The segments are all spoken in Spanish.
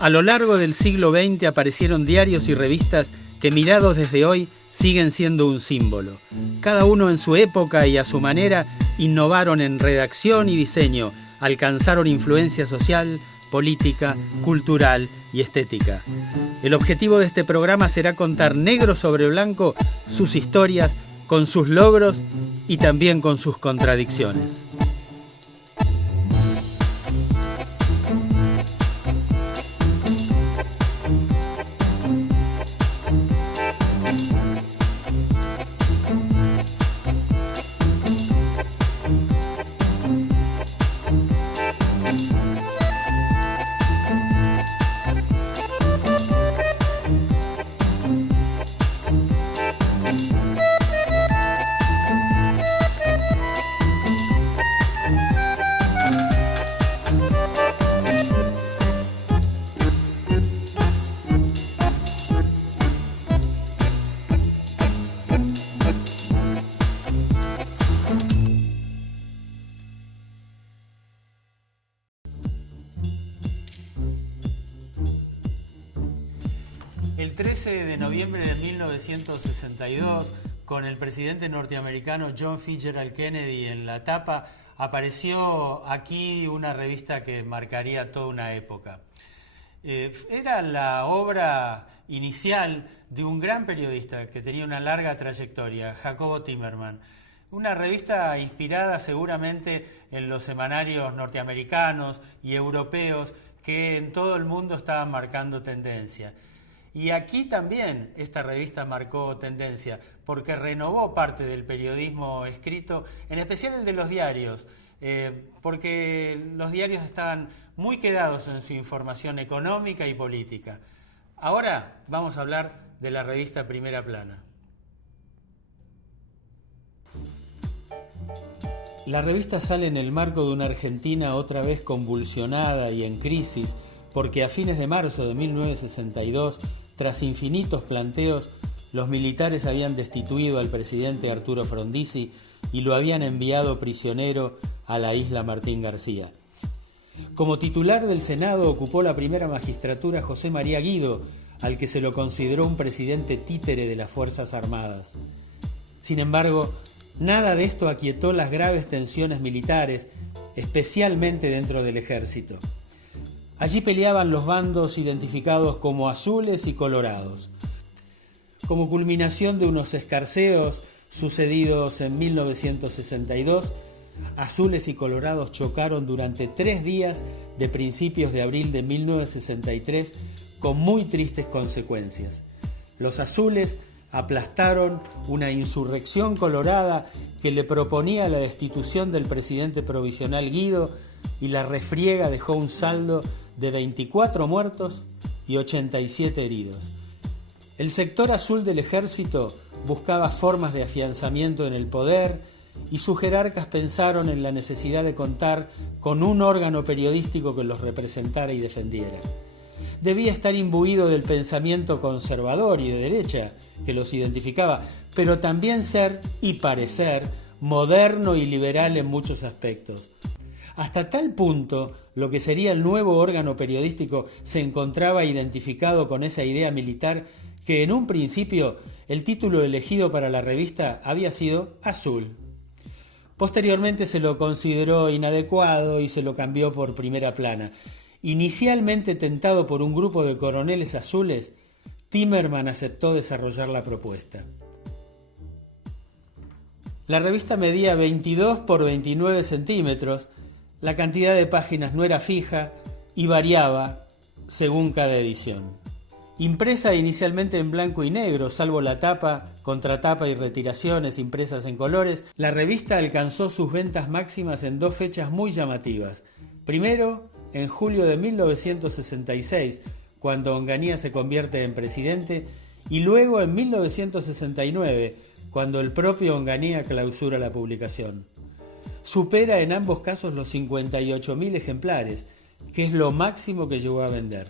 A lo largo del siglo XX aparecieron diarios y revistas que, mirados desde hoy, siguen siendo un símbolo. Cada uno en su época y a su manera innovaron en redacción y diseño, alcanzaron influencia social, política, cultural y estética. El objetivo de este programa será contar negro sobre blanco sus historias, con sus logros y también con sus contradicciones. El 13 de noviembre de 1962, con el presidente norteamericano John Fitzgerald Kennedy en la tapa, apareció aquí una revista que marcaría toda una época. Era la obra inicial de un gran periodista que tenía una larga trayectoria, Jacobo Timerman. Una revista inspirada seguramente en los semanarios norteamericanos y europeos que en todo el mundo estaban marcando tendencia. Y aquí también esta revista marcó tendencia, porque renovó parte del periodismo escrito, en especial el de los diarios, porque los diarios estaban muy quedados en su información económica y política. Ahora vamos a hablar de la revista Primera Plana. La revista sale en el marco de una Argentina otra vez convulsionada y en crisis, porque a fines de marzo de 1962, tras infinitos planteos, los militares habían destituido al presidente Arturo Frondizi y lo habían enviado prisionero a la isla Martín García. Como titular del Senado ocupó la primera magistratura José María Guido, al que se lo consideró un presidente títere de las Fuerzas Armadas. Sin embargo, nada de esto aquietó las graves tensiones militares, especialmente dentro del ejército. Allí peleaban los bandos identificados como azules y colorados. Como culminación de unos escarceos sucedidos en 1962, azules y colorados chocaron durante 3 días de principios de abril de 1963 con muy tristes consecuencias. Los azules aplastaron una insurrección colorada que le proponía la destitución del presidente provisional Guido, y la refriega dejó un saldo de 24 muertos y 87 heridos. El sector azul del ejército buscaba formas de afianzamiento en el poder y sus jerarcas pensaron en la necesidad de contar con un órgano periodístico que los representara y defendiera. Debía estar imbuido del pensamiento conservador y de derecha que los identificaba, pero también ser y parecer moderno y liberal en muchos aspectos. Hasta tal punto, lo que sería el nuevo órgano periodístico se encontraba identificado con esa idea militar que en un principio el título elegido para la revista había sido Azul. Posteriormente se lo consideró inadecuado y se lo cambió por Primera Plana. Inicialmente tentado por un grupo de coroneles azules, Timerman aceptó desarrollar la propuesta. La revista medía 22 por 29 centímetros, la cantidad de páginas no era fija y variaba según cada edición. Impresa inicialmente en blanco y negro, salvo la tapa, contratapa y retiraciones impresas en colores, la revista alcanzó sus ventas máximas en 2 fechas muy llamativas. Primero, en julio de 1966, cuando Onganía se convierte en presidente, y luego en 1969, cuando el propio Onganía clausura la publicación. Supera en ambos casos los 58.000 ejemplares, que es lo máximo que llegó a vender.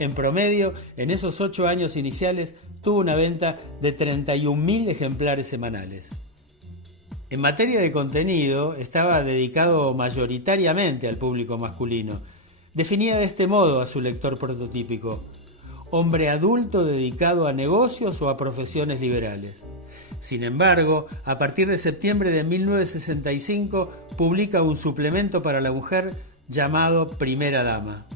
En promedio, en esos 8 años iniciales, tuvo una venta de 31.000 ejemplares semanales. En materia de contenido, estaba dedicado mayoritariamente al público masculino, Definía de este modo a su lector prototípico: hombre adulto dedicado a negocios o a profesiones liberales. Sin embargo, a partir de septiembre de 1965 publica un suplemento para la mujer llamado Primera Dama.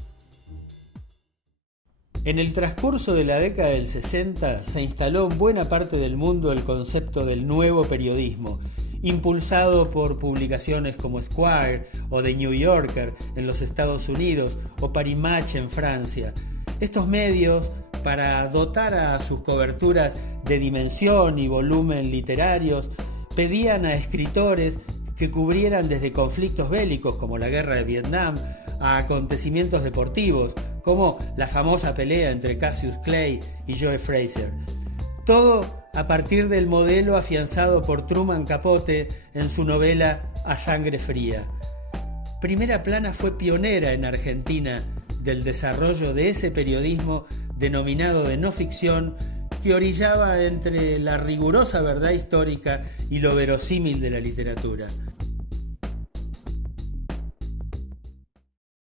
En el transcurso de la década del 60 se instaló en buena parte del mundo el concepto del nuevo periodismo, impulsado por publicaciones como Esquire o The New Yorker en los Estados Unidos o Paris Match en Francia. Estos medios, para dotar a sus coberturas de dimensión y volumen literarios, pedían a escritores que cubrieran desde conflictos bélicos como la guerra de Vietnam a acontecimientos deportivos como la famosa pelea entre Cassius Clay y Joe Frazier. Todo a partir del modelo afianzado por Truman Capote en su novela A Sangre Fría. Primera Plana fue pionera en Argentina del desarrollo de ese periodismo denominado de no ficción, que orillaba entre la rigurosa verdad histórica y lo verosímil de la literatura.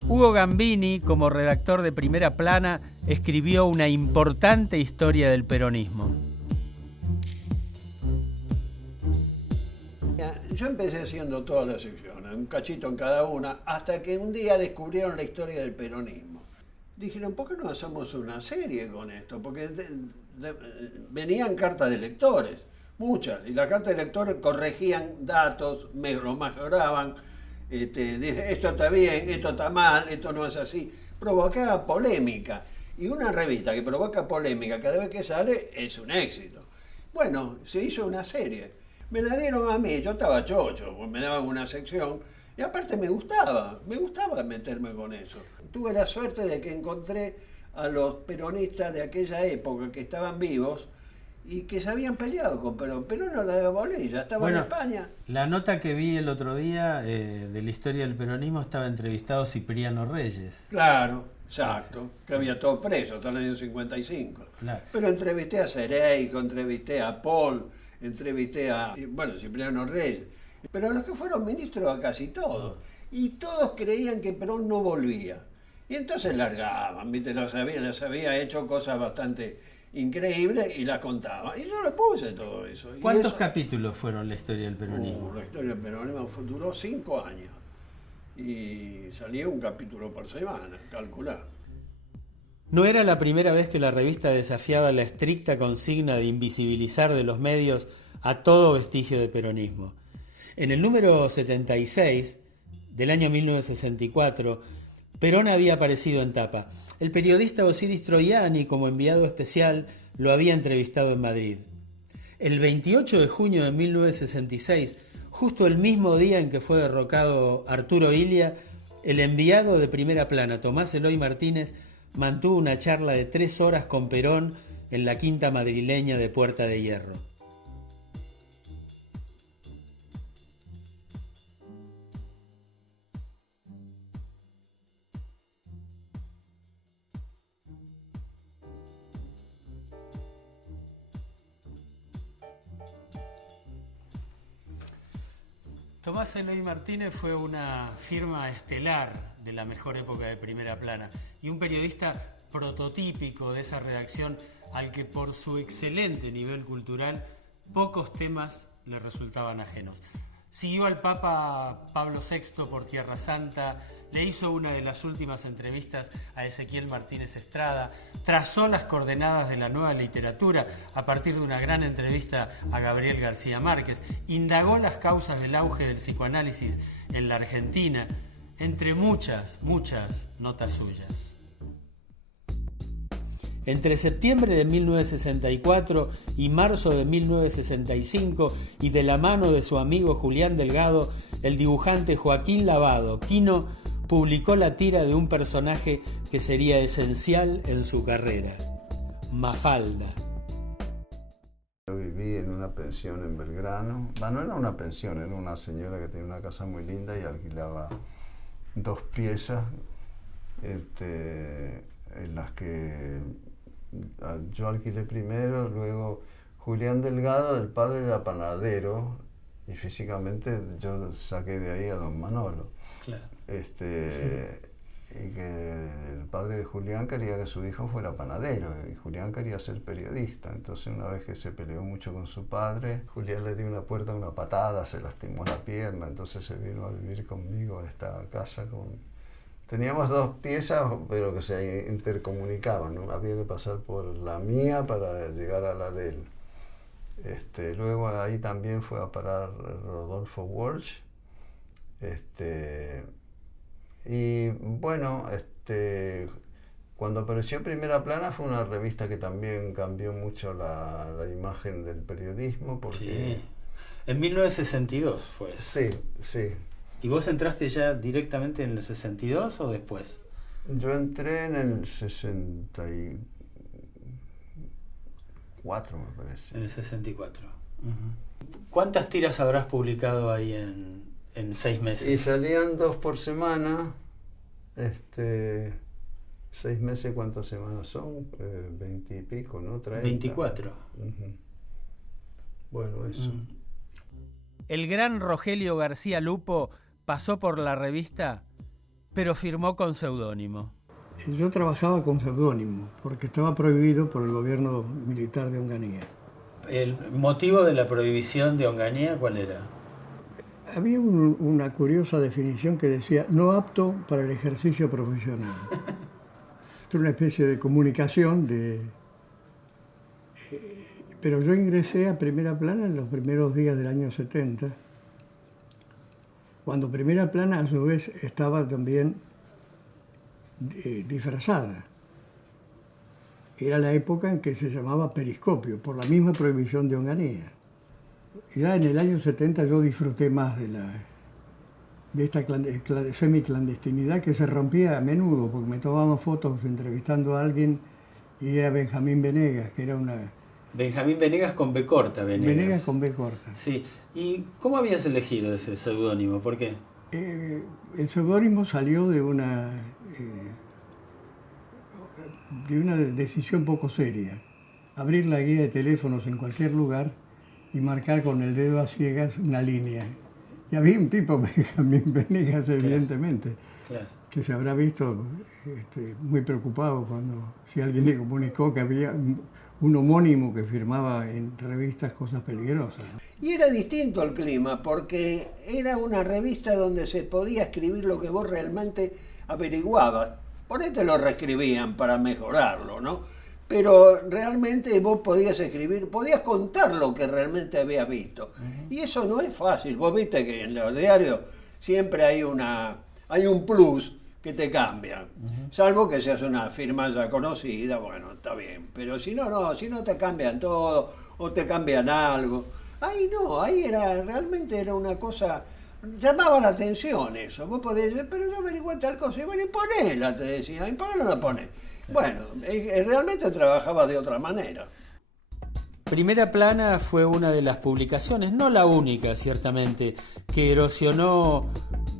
Hugo Gambini, como redactor de Primera Plana, escribió una importante historia del peronismo. Yo empecé haciendo todas las secciones, un cachito en cada una, hasta que un día descubrieron la historia del peronismo. Dijeron, ¿por qué no hacemos una serie con esto? Porque venían cartas de lectores, muchas, y las cartas de lectores corregían datos, lo mejoraban, esto está bien, esto está mal, esto no es así. Provocaba polémica, y una revista que provoca polémica cada vez que sale es un éxito. Bueno, se hizo una serie. Me la dieron a mí, yo estaba chocho, me daban una sección, y aparte me gustaba meterme con eso. Tuve la suerte de que encontré a los peronistas de aquella época que estaban vivos y que se habían peleado con Perón. Perón no la daba bolilla, estaba en España. La nota que vi el otro día de la historia del peronismo estaba entrevistado Cipriano Reyes. Claro, exacto, que había todo preso hasta el año 55. Claro. Pero entrevisté a Cereijo, entrevisté a Paul, entrevisté a, Cipriano Reyes. Pero a los que fueron ministros a casi todos. Y todos creían que Perón no volvía. Y entonces largaban, ¿viste? Les había hecho cosas bastante increíbles y las contaban. Y yo le puse todo eso. ¿Cuántos capítulos fueron la historia del peronismo? La historia del peronismo duró 5 años. Y salía un capítulo por semana, calculá. No era la primera vez que la revista desafiaba la estricta consigna de invisibilizar de los medios a todo vestigio de peronismo. En el número 76 del año 1964, Perón había aparecido en tapa. El periodista Osiris Troiani, como enviado especial, lo había entrevistado en Madrid. El 28 de junio de 1966, justo el mismo día en que fue derrocado Arturo Illia, el enviado de Primera Plana, Tomás Eloy Martínez, mantuvo una charla de 3 horas con Perón en la quinta madrileña de Puerta de Hierro. Tomás Eloy Martínez fue una firma estelar de la mejor época de Primera Plana y un periodista prototípico de esa redacción al que por su excelente nivel cultural pocos temas le resultaban ajenos. Siguió al Papa Pablo VI por Tierra Santa, le hizo una de las últimas entrevistas a Ezequiel Martínez Estrada, trazó las coordenadas de la nueva literatura a partir de una gran entrevista a Gabriel García Márquez, indagó las causas del auge del psicoanálisis en la Argentina, entre muchas notas suyas. Entre septiembre de 1964 y marzo de 1965, y de la mano de su amigo Julián Delgado, el dibujante Joaquín Lavado, Quino, publicó la tira de un personaje que sería esencial en su carrera, Mafalda. Yo viví en una pensión en Belgrano. No era una pensión, era una señora que tenía una casa muy linda y alquilaba 2 piezas en las que yo alquilé primero, luego Julián Delgado, el padre era panadero y físicamente yo saqué de ahí a don Manolo. Claro. y que el padre de Julián quería que su hijo fuera panadero y Julián quería ser periodista. Entonces una vez que se peleó mucho con su padre, Julián le dio una puerta, una patada, se lastimó la pierna, entonces se vino a vivir conmigo a esta casa. Teníamos 2 piezas, pero que se intercomunicaban, ¿no? Había que pasar por la mía para llegar a la de él. Luego ahí también fue a parar Rodolfo Walsh. Y bueno, cuando apareció Primera Plana fue una revista que también cambió mucho la imagen del periodismo, porque... Sí. En 1962 fue eso. Sí, sí. ¿Y vos entraste ya directamente en el 62 o después? Yo entré en el 64, me parece. En el 64. Uh-huh. ¿Cuántas tiras habrás publicado ahí en 6 meses? Y salían 2 por semana. 6 meses, ¿cuántas semanas son? 20 y pico, ¿no? 30. 24. Uh-huh. Bueno, eso. Uh-huh. El gran Rogelio García Lupo pasó por la revista, pero firmó con seudónimo. Yo trabajaba con seudónimo, porque estaba prohibido por el gobierno militar de Onganía. ¿El motivo de la prohibición de Onganía cuál era? Había una curiosa definición que decía, no apto para el ejercicio profesional. Esto es una especie de comunicación pero yo ingresé a Primera Plana en los primeros días del año 70, cuando Primera Plana a su vez estaba también disfrazada. Era la época en que se llamaba Periscopio, por la misma prohibición de Onganía. Ya en el año 70 yo disfruté más de esta semiclandestinidad que se rompía a menudo, porque me tomaban fotos entrevistando a alguien y era Benjamín Venegas, que era una... Benjamín Venegas con B corta, Venegas. Venegas con B corta. Sí. ¿Y cómo habías elegido ese seudónimo? ¿Por qué? El seudónimo salió de una decisión poco seria. Abrir la guía de teléfonos en cualquier lugar y marcar con el dedo a ciegas una línea. Y había un tipo, Benjamín Venegas, evidentemente, Claro. que se habrá visto muy preocupado si alguien le comunicó que había un homónimo que firmaba en revistas cosas peligrosas. Y era distinto el clima, porque era una revista donde se podía escribir lo que vos realmente averiguabas. Por ahí te lo reescribían para mejorarlo, ¿no? Pero realmente vos podías escribir, podías contar lo que realmente habías visto. Uh-huh. Y eso no es fácil. Vos viste que en los diarios siempre hay un plus que te cambian. Uh-huh. Salvo que seas una firma ya conocida, bueno, está bien. Pero si no te cambian todo o te cambian algo. Ahí no, realmente era una cosa, llamaba la atención eso. Vos podías decir, pero yo averigué tal cosa, y bueno, y ponela, te decían, ¿y por qué no la ponés? Bueno, realmente trabajaba de otra manera. Primera Plana fue una de las publicaciones, no la única ciertamente, que erosionó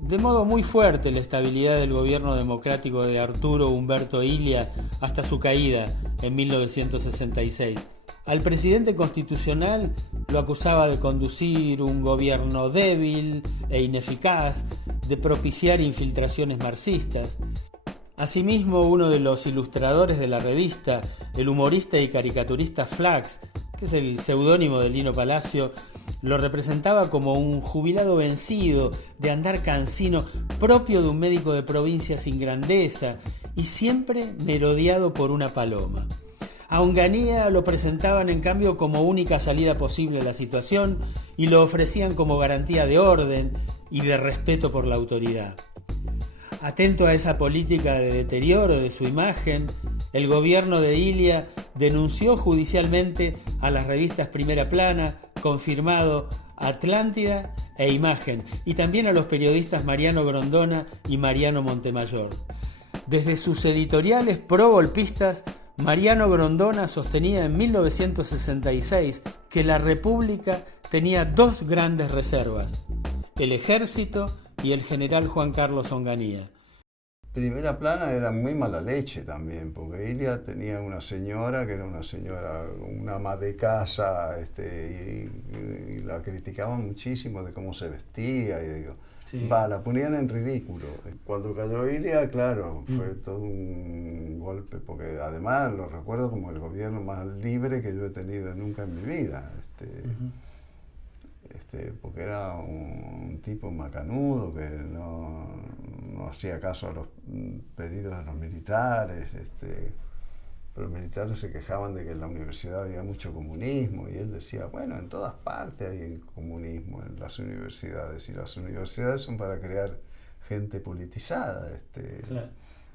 de modo muy fuerte la estabilidad del gobierno democrático de Arturo Umberto Illia hasta su caída en 1966. Al presidente constitucional lo acusaba de conducir un gobierno débil e ineficaz, de propiciar infiltraciones marxistas. Asimismo, uno de los ilustradores de la revista, el humorista y caricaturista Flax, que es el seudónimo de Lino Palacio, lo representaba como un jubilado vencido, de andar cansino, propio de un médico de provincia sin grandeza y siempre merodeado por una paloma. A Onganía lo presentaban en cambio como única salida posible a la situación y lo ofrecían como garantía de orden y de respeto por la autoridad. Atento a esa política de deterioro de su imagen, el gobierno de Illia denunció judicialmente a las revistas Primera Plana, Confirmado, Atlántida e Imagen, y también a los periodistas Mariano Grondona y Mariano Montemayor. Desde sus editoriales pro-golpistas, Mariano Grondona sostenía en 1966 que la República tenía 2 grandes reservas: el ejército y el general Juan Carlos Onganía. Primera Plana era muy mala leche también, porque Illia tenía una señora que era una ama de casa, y la criticaban muchísimo de cómo se vestía. Sí. La ponían en ridículo. Cuando cayó Ilia, claro, fue todo un golpe, porque además lo recuerdo como el gobierno más libre que yo he tenido nunca en mi vida. Porque era un tipo macanudo que no hacía caso a los pedidos de los militares. Pero los militares se quejaban de que en la universidad había mucho comunismo y él decía, bueno, en todas partes hay comunismo en las universidades y las universidades son para crear gente politizada. Claro.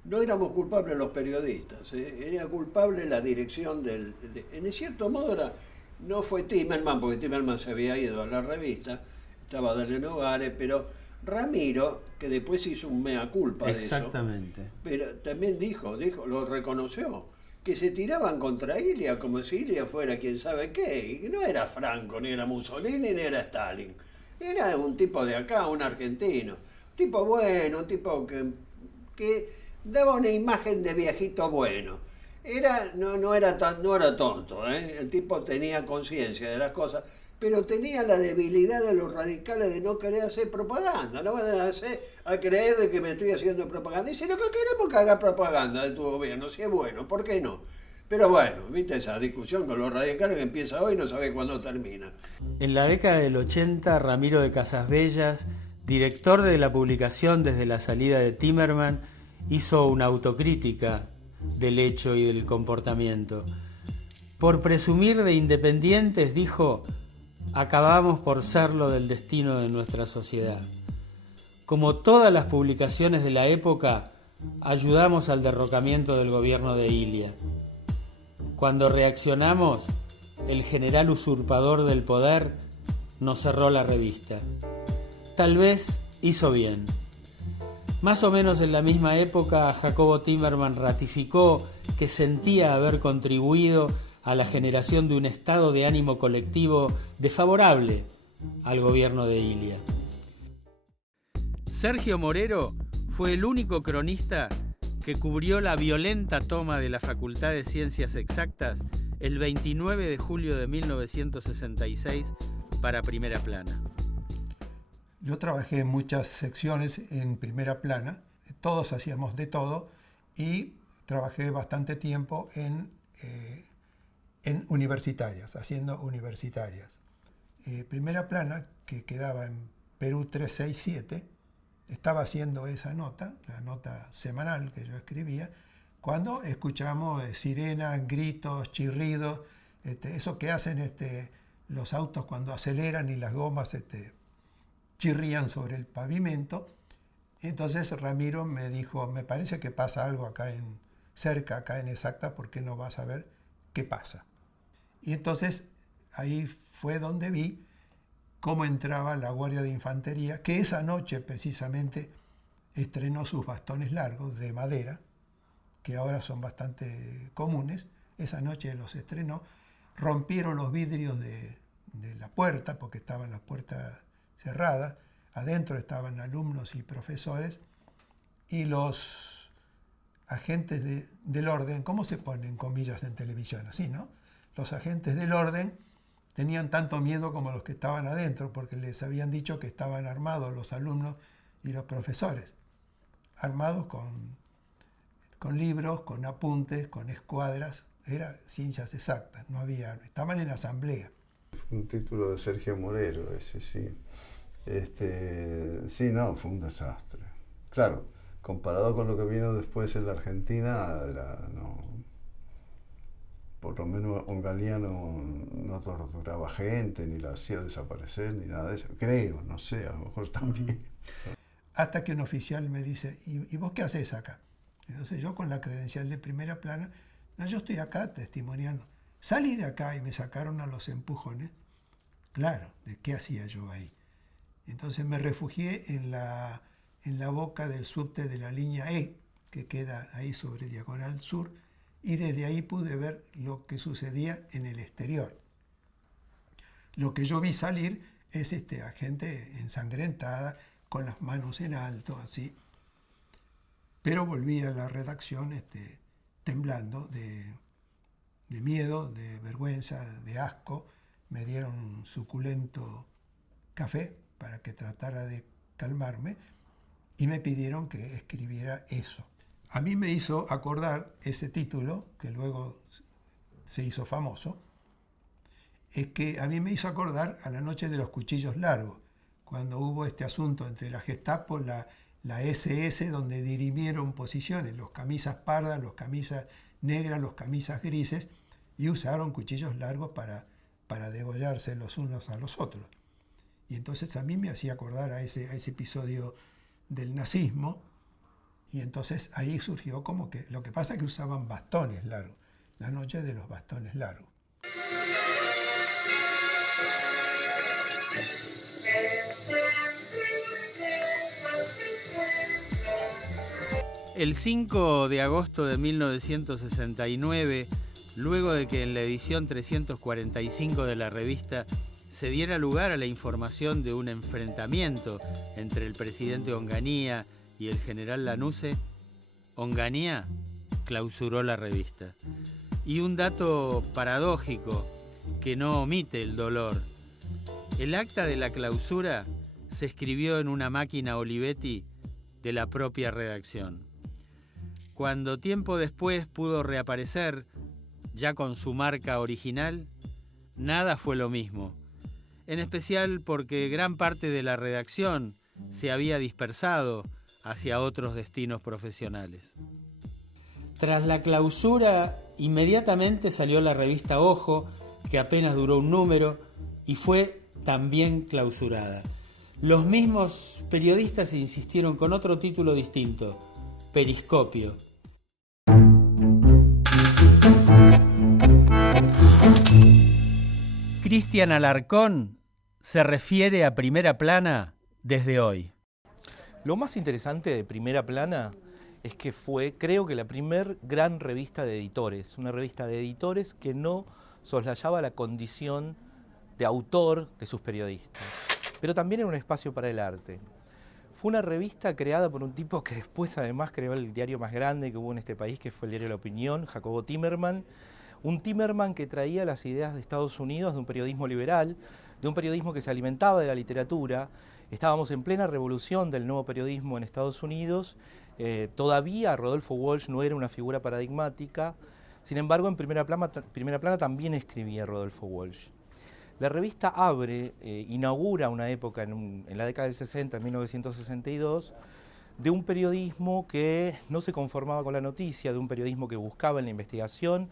No éramos culpables los periodistas, era culpable la dirección en cierto modo no fue Timerman, porque Timerman se había ido a la revista, estaba Dale Nogares, pero Ramiro, que después hizo un mea culpa de eso. Exactamente. Pero también dijo, lo reconoció, que se tiraban contra Ilia como si Ilia fuera quien sabe qué, y que no era Franco, ni era Mussolini, ni era Stalin. Era un tipo de acá, un argentino. Un tipo bueno, un tipo que daba una imagen de viejito bueno. No era tonto, ¿eh? El tipo tenía conciencia de las cosas, pero tenía la debilidad de los radicales de no querer hacer propaganda, no van a creer de que me estoy haciendo propaganda. Dice, lo que queremos que haga propaganda de tu gobierno, si es bueno, ¿por qué no? Pero bueno, viste esa discusión con los radicales que empieza hoy y no sabe cuándo termina. En la década del 80, Ramiro de Casasbellas, director de la publicación desde la salida de Timerman, hizo una autocrítica del hecho y del comportamiento. Por presumir de independientes, dijo, acabamos por serlo del destino de nuestra sociedad. Como todas las publicaciones de la época, ayudamos al derrocamiento del gobierno de Ilia. Cuando reaccionamos, el general usurpador del poder nos cerró la revista. Tal vez hizo bien. Más o menos en la misma época, Jacobo Timerman ratificó que sentía haber contribuido a la generación de un estado de ánimo colectivo desfavorable al gobierno de Ilia. Sergio Morero fue el único cronista que cubrió la violenta toma de la Facultad de Ciencias Exactas el 29 de julio de 1966 para Primera Plana. Yo trabajé en muchas secciones en Primera Plana, todos hacíamos de todo y trabajé bastante tiempo en universitarias, haciendo universitarias. Primera Plana, que quedaba en Perú 367, estaba haciendo esa nota, la nota semanal que yo escribía, cuando escuchamos sirenas, gritos, chirridos, eso que hacen los autos cuando aceleran y las gomas chirrían sobre el pavimento. Entonces Ramiro me dijo, me parece que pasa algo acá acá en Exacta, ¿por qué no vas a ver qué pasa? Y entonces ahí fue donde vi cómo entraba la Guardia de Infantería, que esa noche precisamente estrenó sus bastones largos de madera, que ahora son bastante comunes. Esa noche los estrenó, rompieron los vidrios de la puerta, porque estaban las puertas cerradas, adentro estaban alumnos y profesores, y los agentes del orden, ¿cómo se ponen comillas en televisión? Así, ¿no? Los agentes del orden tenían tanto miedo como los que estaban adentro, porque les habían dicho que estaban armados los alumnos y los profesores, armados con libros, con apuntes, con escuadras, era ciencias exactas, no había, estaban en asamblea. Un título de Sergio Morero, ese sí. Sí, no, fue un desastre. Claro, comparado con lo que vino después en la Argentina, por lo menos Onganía no torturaba gente, ni la hacía desaparecer, ni nada de eso. Creo, no sé, a lo mejor también. Hasta que un oficial me dice, ¿y vos qué haces acá? Entonces yo con la credencial de Primera Plana, no, yo estoy acá testimoniando. Salí de acá y me sacaron a los empujones. Claro, ¿de qué hacía yo ahí? Entonces me refugié en la boca del subte de la línea E, que queda ahí sobre Diagonal Sur, y desde ahí pude ver lo que sucedía en el exterior. Lo que yo vi salir es a gente ensangrentada, con las manos en alto, así. Pero volví a la redacción temblando de miedo, de vergüenza, de asco. Me dieron un suculento café para que tratara de calmarme, y me pidieron que escribiera eso. A mí me hizo acordar ese título, que luego se hizo famoso, es que a mí me hizo acordar a la noche de los cuchillos largos, cuando hubo este asunto entre la Gestapo, la SS, donde dirimieron posiciones, los camisas pardas, los camisas negras, los camisas grises, y usaron cuchillos largos para degollarse los unos a los otros. Y entonces a mí me hacía acordar a ese episodio del nazismo, y entonces ahí surgió como que, lo que pasa es que usaban bastones largos, la noche de los bastones largos. El 5 de agosto de 1969, luego de que en la edición 345 de la revista se diera lugar a la información de un enfrentamiento entre el presidente Onganía y el general Lanusse, Onganía clausuró la revista. Y un dato paradójico que no omite el dolor: el acta de la clausura se escribió en una máquina Olivetti de la propia redacción. Cuando tiempo después pudo reaparecer, ya con su marca original, nada fue lo mismo. En especial porque gran parte de la redacción se había dispersado hacia otros destinos profesionales. Tras la clausura, inmediatamente salió la revista Ojo, que apenas duró un número, y fue también clausurada. Los mismos periodistas insistieron con otro título distinto: Periscopio. Cristian Alarcón se refiere a Primera Plana desde hoy. Lo más interesante de Primera Plana es que fue, creo que, la primer gran revista de editores, una revista de editores que no soslayaba la condición de autor de sus periodistas, pero también era un espacio para el arte. Fue una revista creada por un tipo que después además creó el diario más grande que hubo en este país, que fue el diario La Opinión, Jacobo Timerman. Un Timerman que traía las ideas de Estados Unidos, de un periodismo liberal, de un periodismo que se alimentaba de la literatura. Estábamos en plena revolución del nuevo periodismo en Estados Unidos. Todavía Rodolfo Walsh no era una figura paradigmática. Sin embargo, en Primera Plana también escribía Rodolfo Walsh. La revista abre, inaugura una época en la década del 60, en 1962, de un periodismo que no se conformaba con la noticia, de un periodismo que buscaba en la investigación,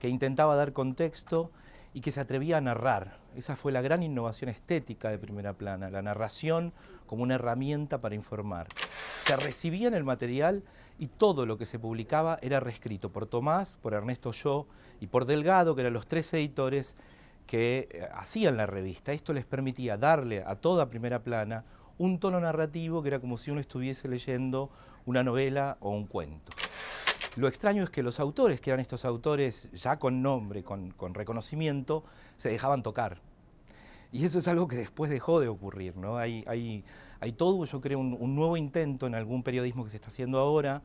que intentaba dar contexto y que se atrevía a narrar. Esa fue la gran innovación estética de Primera Plana, la narración como una herramienta para informar. Se recibían el material y todo lo que se publicaba era reescrito por Tomás, por Ernesto Yo y por Delgado, que eran los tres editores que hacían la revista. Esto les permitía darle a toda Primera Plana un tono narrativo que era como si uno estuviese leyendo una novela o un cuento. Lo extraño es que los autores, que eran estos autores ya con nombre, con reconocimiento, se dejaban tocar. Y eso es algo que después dejó de ocurrir, ¿no? Hay todo, yo creo, un nuevo intento en algún periodismo que se está haciendo ahora,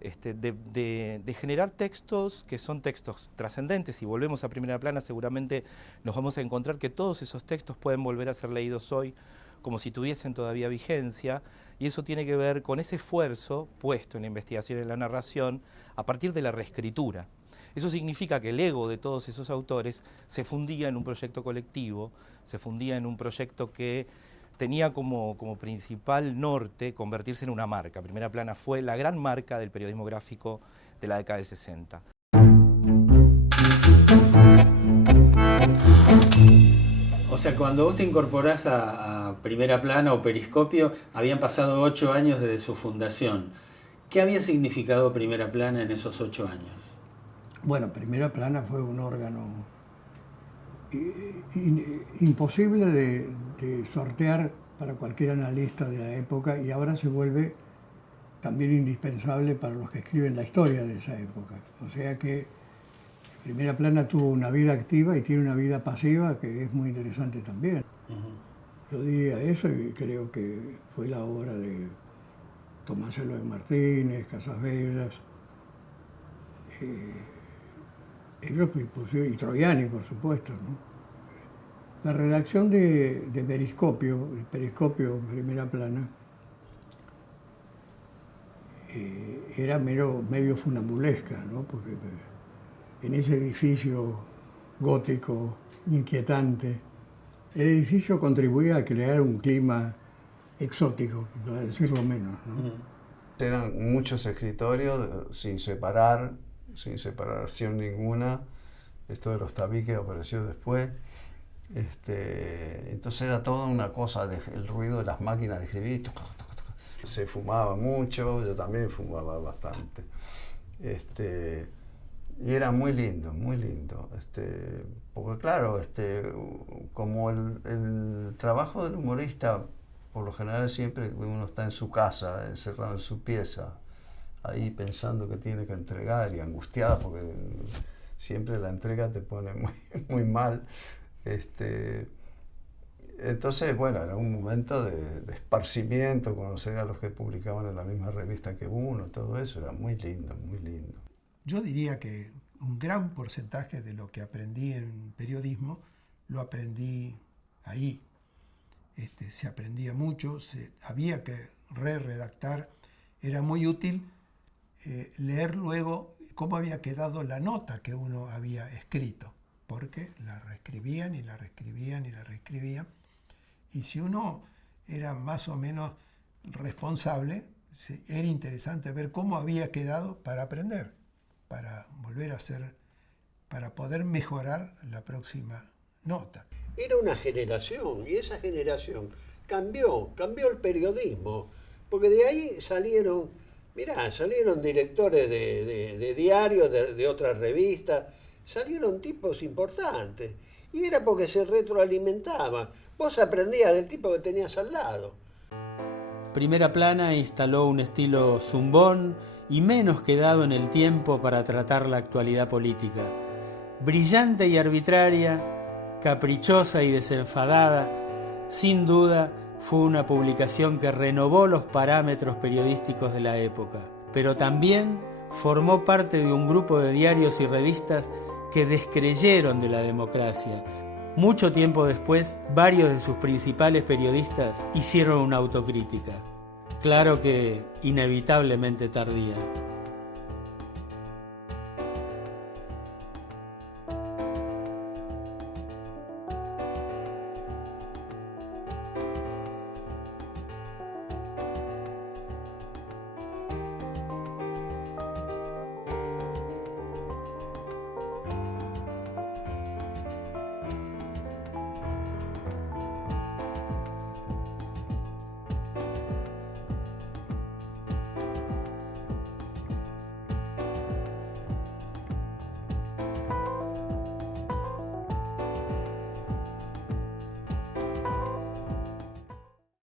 de generar textos que son textos trascendentes. Si volvemos a Primera Plana, seguramente nos vamos a encontrar que todos esos textos pueden volver a ser leídos hoy como si tuviesen todavía vigencia, y eso tiene que ver con ese esfuerzo puesto en la investigación y en la narración a partir de la reescritura. Eso significa que el ego de todos esos autores se fundía en un proyecto colectivo, se fundía en un proyecto que tenía como principal norte convertirse en una marca. Primera Plana fue la gran marca del periodismo gráfico de la década del 60. O sea, cuando vos te incorporás a Primera Plana o Periscopio, habían pasado 8 años desde su fundación. ¿Qué había significado Primera Plana en esos 8 años? Bueno, Primera Plana fue un órgano imposible de sortear para cualquier analista de la época, y ahora se vuelve también indispensable para los que escriben la historia de esa época. O sea que Primera Plana tuvo una vida activa y tiene una vida pasiva que es muy interesante también. Yo diría eso, y creo que fue la obra de Tomás Eloy Martínez, Casasvegas, ellos y Troiani, por supuesto, ¿no? La redacción de Periscopio Primera Plana, era medio funambulesca, ¿no? Porque en ese edificio gótico, inquietante, el edificio contribuía a crear un clima exótico, para decirlo menos, ¿no? Eran muchos escritorios sin separación ninguna. Esto de los tabiques apareció después. Entonces era toda una cosa, el ruido de las máquinas de escribir. Se fumaba mucho, yo también fumaba bastante. Y era muy lindo, muy lindo. Porque claro, como el trabajo del humorista, por lo general siempre uno está en su casa, encerrado en su pieza, ahí pensando que tiene que entregar y angustiada porque siempre la entrega te pone muy, muy mal. Entonces, bueno, era un momento de esparcimiento, conocer a los que publicaban en la misma revista que uno, todo eso era muy lindo, muy lindo. Yo diría que un gran porcentaje de lo que aprendí en periodismo lo aprendí ahí. Se aprendía mucho, había que redactar, era muy útil leer luego cómo había quedado la nota que uno había escrito, porque la reescribían y la reescribían y la reescribían. Y si uno era más o menos responsable, era interesante ver cómo había quedado para aprender, para volver a hacer, para poder mejorar la próxima nota. Era una generación, y esa generación cambió el periodismo, porque de ahí salieron directores de diarios, de otras revistas, salieron tipos importantes, y era porque se retroalimentaban. Vos aprendías del tipo que tenías al lado. Primera Plana instaló un estilo zumbón y menos quedado en el tiempo para tratar la actualidad política. Brillante y arbitraria, caprichosa y desenfadada, sin duda fue una publicación que renovó los parámetros periodísticos de la época, pero también formó parte de un grupo de diarios y revistas que descreyeron de la democracia. Mucho tiempo después, varios de sus principales periodistas hicieron una autocrítica, claro que inevitablemente tardía.